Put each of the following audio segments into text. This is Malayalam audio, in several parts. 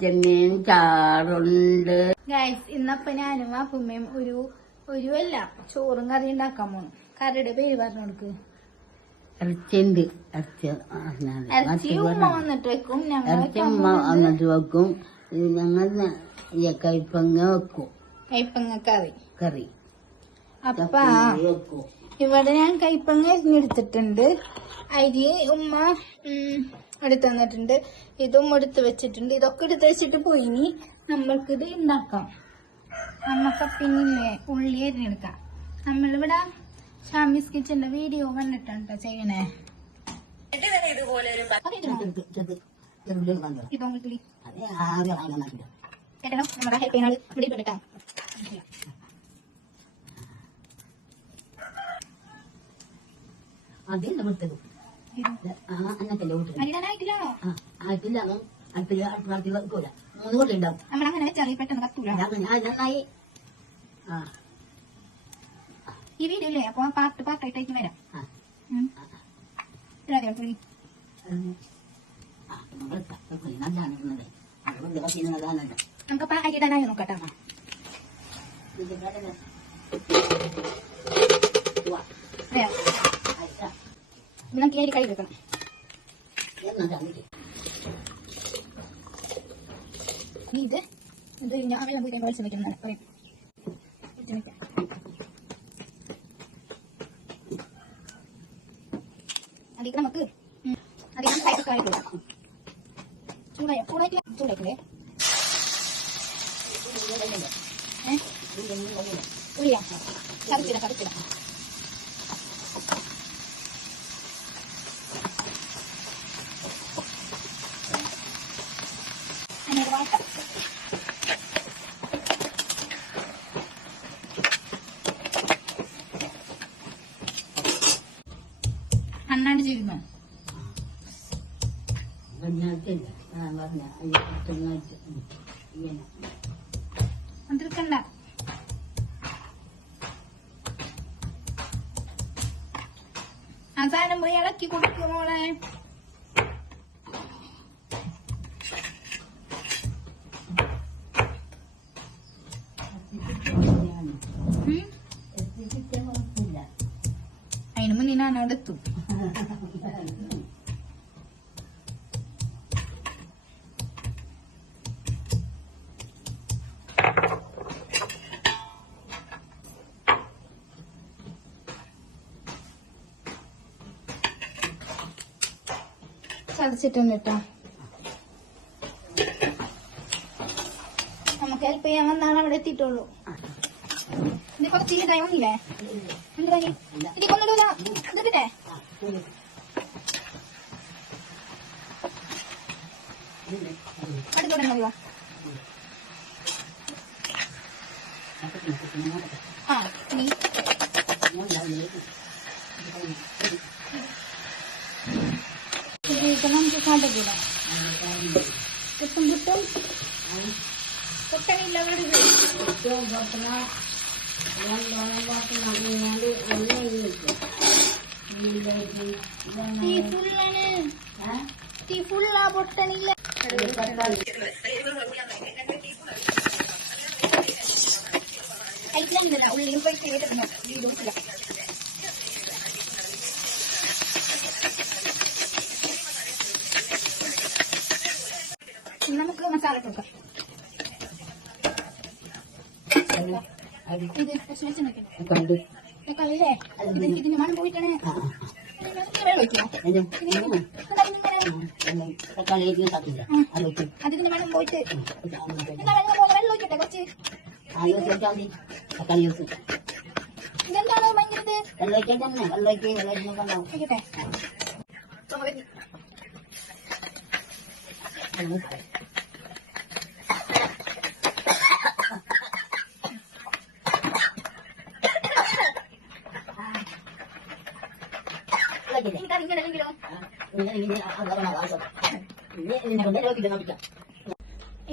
ചെമ്മീൻ ചാറുണ്ട് ഗൈസ് ഇന്നപ്പൊ ഞാനും അപ്പുമ്മയും ഒരു ഒരു അല്ല ചോറും കറി ഉണ്ടാക്കാൻ പോണു. കറിയുടെ പേര് പറഞ്ഞു കൊടുക്ക്. ഇറച്ചിണ്ട് ഇറച്ചി ഇറച്ചി ഉമ്മ വന്നിട്ട് വെക്കും. ഞങ്ങൾ ഇറച്ചി ഉമ്മ അങ്ങോട്ട് വെക്കും. ഞങ്ങൾ കൈപ്പങ്ങ വെക്കും. കൈപ്പങ്ങ കറി. കറി. അപ്പ. വെക്കും. ഇവിടെ ഞാൻ കൈപ്പങ്ങ അരിഞ്ഞെടുത്തിട്ടുണ്ട്. അരി ഉമ്മ എടുത്തു തന്നിട്ടുണ്ട്. ഇതും എടുത്ത് വെച്ചിട്ടുണ്ട്. ഇതൊക്കെ എടുത്ത് വെച്ചിട്ട് പോയി. ഇനി നമ്മൾക്കിത് ഉണ്ടാക്കാം. നമ്മക്ക് പിന്നില്ലേ ഉള്ളി അരിഞ്ഞെടുക്കാം. നമ്മളിവിടെ ഷാമിസ് കിച്ചന്റെ വീഡിയോ കണ്ടിട്ടാണ് ട്ടോ ചെയ്യണേ ഇതുപോലെ ഒരു ഇപ്പൊ നമ്മുടെ ഹെൽപ്പ് ഇവിടെ പെട്ടാ അതില്ല വിട്ടത് ആ അന്നത്തെ ആ ആയിട്ടില്ല അടുപ്പിൽ അടുപ്പിൽ വെക്കൂല. മൂന്ന് കൊല്ലം ഉണ്ടാവും. നമ്മളങ്ങനെ വെച്ചാൽ പെട്ടെന്ന് കത്തൂല നന്നായി ആ ഈ വീഡിയോ ഇല്ലേ? അപ്പൊ പാർട്ട് പാർട്ടായിട്ടേക്ക് വരാം. നമുക്ക് അരിടാനായി നോക്കട്ടെ ഇത്. നമുക്ക് ഈ അരി കൈ എന്നതാണ് ഇത്? ഇത് ഞാൻ വെള്ളം പോയി വെളിച്ചം വെക്കുന്നതാണ്. പറയാം. അതിക്ക് നമുക്ക് അതിക്ക് നമുക്ക് കൈ കറി കൊടുക്കാം ചൂടായ? ചൂടായിട്ടില്ല? ചൂടായിട്ടില്ലേ? ഏഹ് ഉള്ളിയാ? കറിച്ചിട കറിച്ചിട ആ സാധനം പോയി ഇളക്കി കൊടുക്കും മോളെ. അതിന് മുന്നേ ഞാൻ അവിടെ എത്തും ചതച്ചിട്ടുണ്ട് കേട്ടോ നമുക്ക് ഹെൽപ്പ് ചെയ്യാൻ വന്നാണ് അവിടെ എത്തിയിട്ടുള്ളൂ. ഇത് കുറച്ച് ടൈം ഒന്നില്ലേ എന്ത് ആ ಕಾಂಡದಿಲ್ಲ ಕುಟುಂಬ ಕೊಟ್ಟನಿಲ್ಲ ಅವರಿಗೆ ಬರ್ತಾನ ಒಂದು ಒಂಬತ್ತು ನಾಲ್ಕು ಮಾಡಿ ಒಳ್ಳೆ ಇರುತ್ತೆ ಟೀ ಫುಲ್ಲಾನೆ ಟೀ ಫುಲ್ ಆ ಬೊಟ್ಟನಿಲ್ಲ ಐಕ್ಲಂದ್ರೆ ಅವಳು ಇಂಪೈಟ್ ಹೇಳಿದ್ರೆ ನೋಡಿ ಈ ರೂಪಲ್ಲ നമുക്ക് മസാല കൊടുക്കാം. ഇത് കുറച്ച് വെച്ച് നിൽക്കണം കണ്ടു. കളിയില്ലേ ഇത് ഇതിന്റെ മണം പോയിട്ടാണ്. അതിന്റെ മണം പോയിട്ട്. വെള്ളം ഒഴിക്കട്ടെ കുറച്ച്. ഇതെന്താണ് ഭയങ്കര വെള്ളയ്ക്ക് തന്നെ. വെള്ളയ്ക്ക് വെള്ളയ്ക്ക് കൊണ്ടാവും ഒഴിക്കട്ടെ.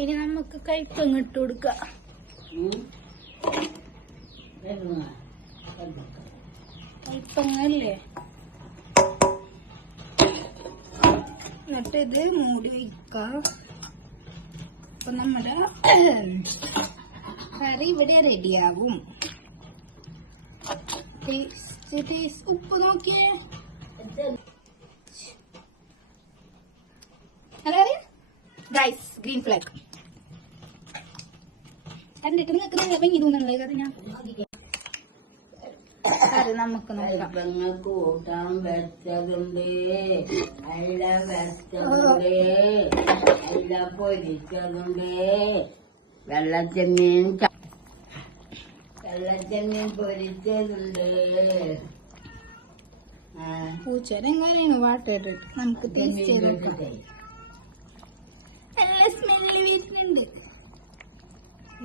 ഇനി നമുക്ക് കൈപ്പങ്ങ് ഇട്ട് കൊടുക്ക. കൈപ്പങ്ങല്ലേ എന്നിട്ട് ഇത് മൂടി വയ്ക്കാം നമ്മുടെ കറി ഇവിടെ റെഡിയാകും ടേസ്റ്റ് ടേസ്റ്റ് ഉപ്പ് നോക്കിയേ. ഗൈസ് ഗ്രീൻ ഫ്ലാഗ് കണ്ടിട്ട് നല്ല ഭംഗി തോന്നുന്നുണ്ടോ? കറി ഞാൻ നമുക്ക് കയ്പങ്ങ കൂട്ടാൻ വെച്ചതുണ്ട്. അല്ല വെച്ചതുണ്ട്. അല്ല പൊരിച്ചതുണ്ട്. വെള്ളച്ചെമ്മീൻ ച- വെള്ളച്ചെമ്മീൻ പൊരിച്ചതുണ്ട്. പൂച്ചേരം കാര്യമാണ് നമുക്ക് ടേസ്റ്റ്. നല്ല സ്മെല്ല് വീട്ടിലുണ്ട്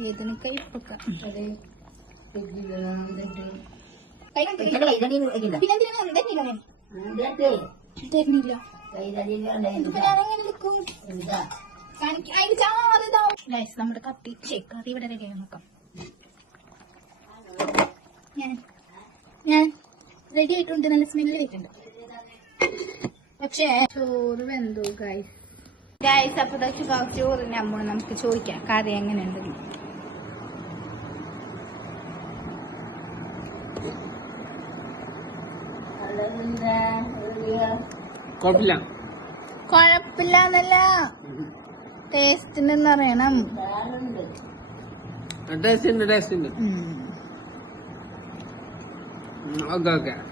ഏതിന് കയ്പൊക്ക അത്. പിന്നെ എന്തിനാ തരുന്നില്ല. ഞാൻ എന്നിട്ട് തരുന്നില്ല കൈതടിയിലുണ്ട് ഞാൻ എങ്ങനെ എടുക്കും? എന്താ? കാണിക്ക- അതിന് ചാറ് ഇതാവും. Guys, നമ്മുടെ ഛെ, കറി ഇവിടെ റെഡി നോക്കാം. ഞാൻ ഞാൻ. റെഡി ആയിട്ടുണ്ട് നല്ല സ്മെല്ല് വരുന്നുണ്ട് പക്ഷേ ചോറ് വെന്തു ഗൈസ് ഗൈസ് അപ്പൊ ദാ ചുക്കാ- ചോറ് നമ്മൾ നമുക്ക് ചോദിക്കാം കറി എങ്ങനെയുണ്ടെന്ന് അതെന്താ എവിടെയാ? കുഴപ്പമില്ല കൊഴപ്പില്ല എന്നല്ല ടേസ്റ്റിനെന്ന് അറിയണം സാറുണ്ട് ടേസ്റ്റ് ഉണ്ട് ടേസ്റ്റ് ഉണ്ട്. 我哥哥。